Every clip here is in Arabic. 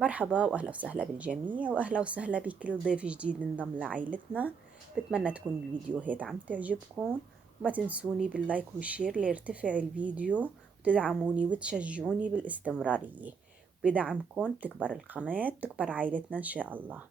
مرحبا وأهلا وسهلا بالجميع، وأهلا وسهلا بكل ضيف جديد انضم لعائلتنا. بتمنى تكون الفيديوهات عم تعجبكم، وما تنسوني باللايك والشير ليرتفع الفيديو، وتدعموني وتشجعوني بالاستمرارية. بدعمكم تكبر القناة، تكبر عائلتنا إن شاء الله.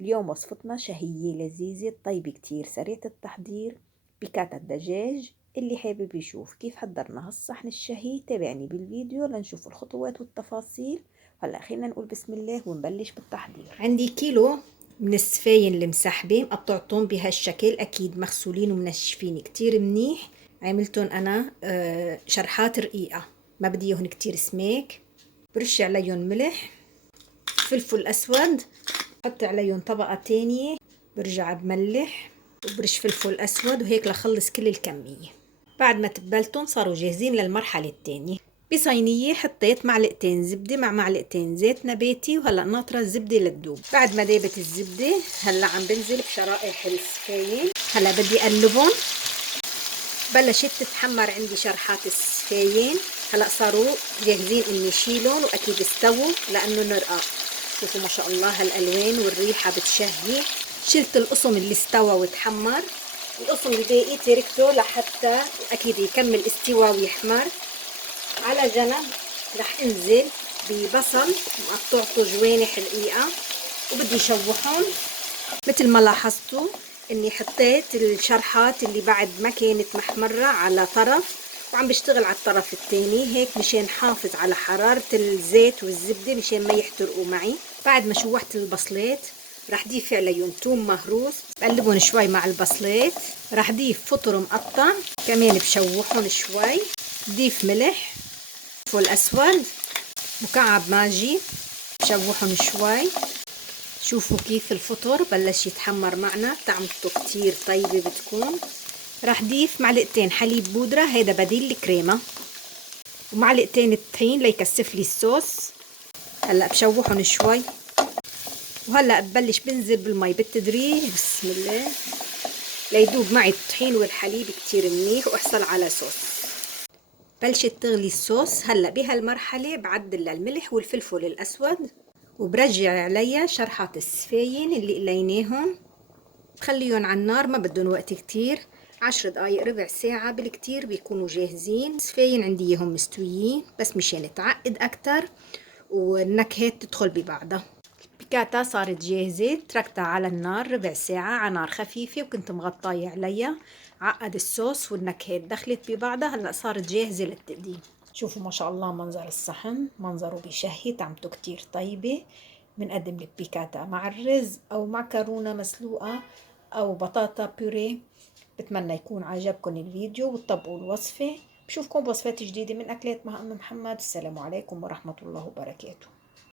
اليوم وصفتنا شهية لذيذة طيبة كتير سريعة التحضير، بيكاتا الدجاج. اللي حابب يشوف كيف حضرنا هالصحن الشهي تابعني بالفيديو لنشوف الخطوات والتفاصيل. هلا خلينا نقول بسم الله ونبلش بالتحضير. عندي كيلو من السفاين المسحبة مقطعتهم بهالشكل، أكيد مغسولين ومنشفين كتير منيح. عملتهم أنا شرحات رقيقة، ما بدي اياهم كتير سميك. برش عليهم ملح، فلفل أسود، بحط عليهم طبقة تانية، برجع بملح وبرش فلفل أسود، وهيك لخلص كل الكمية. بعد ما تبلتهم صاروا جاهزين للمرحلة التانية. بصينية حطيت معلقتين زبدة مع معلقتين زيت نباتي، وهلأ ناطرة الزبدة لتذوب. بعد ما دابت الزبدة هلأ عم بنزل بشرائح السفاين. هلأ بدي أقلبهم. بلشت تتحمر عندي شرحات السفاين، هلأ صاروا جاهزين إني شيلهم، وأكيد استووا لأنه نرقى. شوفوا ما شاء الله هالألوان والريحة بتشهي. شلت القصم اللي استوى وتحمر، القصم الباقي تركته لحتى أكيد يكمل استواء ويحمر. على جنب رح انزل ببصل مقطعته جوانح رقيقة وبدي شوحهم. مثل ما لاحظتوا اني حطيت الشرحات اللي بعد ما كانت محمرة على طرف، وعم بشتغل على الطرف التاني هيك مشان حافظ على حرارة الزيت والزبدة مشان ما يحترقوا معي. بعد ما شوحت البصلات رح ضيف عليهم توم مهروس، بقلبهم شوي مع البصلات. رح ضيف فطر مقطع كمان بشوحهم شوي. ضيف ملح، فلفل اسود، مكعب ماجي، بشوحهم شوي. شوفوا كيف الفطر بلش يتحمر معنا، طعمته كتير طيبة بتكون. راح ضيف معلقتين حليب بودرة، هيدا بديل الكريمة، ومعلقتين الطحين ليكثف لي الصوص. هلا بشوحهم شوي، وهلا ببلش بنزل بالمي بالتدريج بسم الله ليدوب معي الطحين والحليب كتير منيح واحصل على صوص. بلشت تغلي الصوص. هلا بهالمرحلة بعدل الملح والفلفل الاسود، وبرجع عليها شرحات السفاين اللي قليناهم. بخليهم على النار ما بدهم وقت كتير، 10 دقايق ربع ساعة بالكتير بيكونوا جاهزين. السفاين عندي اياهم مستويين بس مشان تعقد اكتر والنكهات تدخل ببعضها. البيكاتا صارت جاهزة، تركتها على النار ربع ساعة على نار خفيفة وكنت مغطاية عليها. عقد الصوص والنكهات دخلت ببعضها، هلا صارت جاهزة للتقديم. شوفوا ما شاء الله منظر الصحن، منظره بشهي، طعمته كتير طيبة. بنقدم لك بيكاتا مع الرز أو معكرونة مسلوقة أو بطاطا بيوريه. بتمنى يكون عجبكم الفيديو وتطبقوا الوصفة. بشوفكم بوصفات جديدة من أكلات مع أم محمد. السلام عليكم ورحمة الله وبركاته.